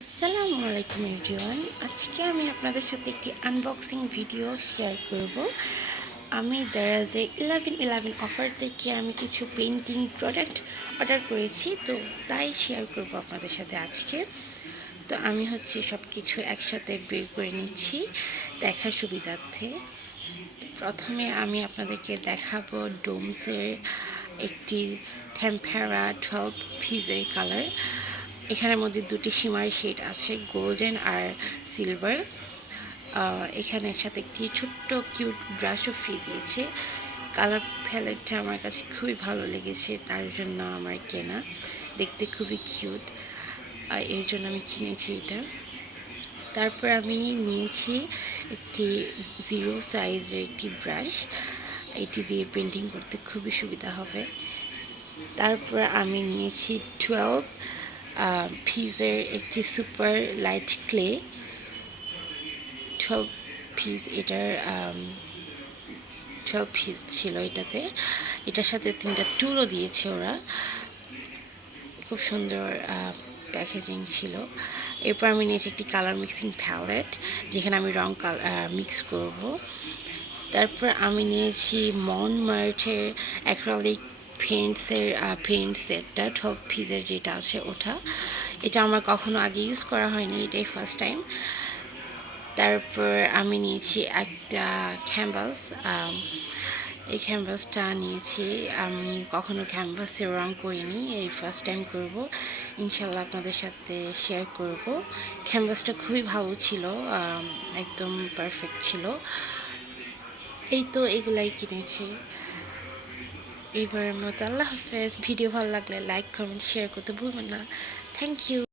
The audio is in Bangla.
আসসালামু আলাইকুম এভরিওয়ান। আজকে আমি আপনাদের সাথে একটি আনবক্সিং ভিডিও শেয়ার করব। আমি দারাজের 11/11 অফার থেকে আমি কিছু পেন্টিং প্রোডাক্ট অর্ডার করেছি, তো তাই শেয়ার করব আপনাদের সাথে আজকে। তো আমি সব কিছু একসাথে বের করে নিচ্ছি দেখার সুবিধার্থে। প্রথমে আমি আপনাদেরকে দেখাবো ডোমসের একটি টেম্পারা 12 পিসের কালার। এখানের মধ্যে দুটি শিমারি শেড আছে, গোল্ডেন আর সিলভার। এখানের সাথে একটি ছোট্ট কিউট ব্রাশও ফ্রি দিয়েছে। কালার প্যালেটটা আমার কাছে খুবই ভালো লেগেছে, তার জন্য আমার কেনা। দেখতে খুবই কিউট, এর জন্য আমি কিনেছি এটা। তারপর আমি নিয়েছি একটি 0 সাইজের একটি ব্রাশ, এটি দিয়ে পেন্টিং করতে খুবই সুবিধা হবে। তারপর আমি নিয়েছি 12 পিসের একটি সুপার লাইট ক্লে। 12 পিস, এটার 12 পিস ছিল এটাতে। এটার সাথে 3টা টুলও দিয়েছে ওরা, খুব সুন্দর প্যাকেজিং ছিল। এরপর আমি নিয়েছি একটি কালার মিক্সিং প্যালেট, যেখানে আমি রং মিক্স করব। তারপর আমি নিয়েছি মনমার্টের অ্যাক্রালিক পেন্ট সেটটা, 12 পিসের যেটা আছে ওটা। এটা আমার কখনো আগে ইউজ করা হয়নি, এটাই ফার্স্ট টাইম। তারপর আমি নিয়েছি একটা ক্যানভাস। এই ক্যানভাসটা নিয়েছি, আমি কখনো ক্যানভাসে রং করিনি, এই ফার্স্ট টাইম করব। ইনশাল্লাহ আপনাদের সাথে শেয়ার করব। ক্যানভাসটা খুবই ভালো ছিল, একদম পারফেক্ট ছিল। এই তো এগুলাই কিনেছি। এইবারের মতো আল্লাহ হাফেজ। ভিডিও ভালো লাগলে লাইক, কমেন্ট, শেয়ার করতে ভুলবেন না। Thank you.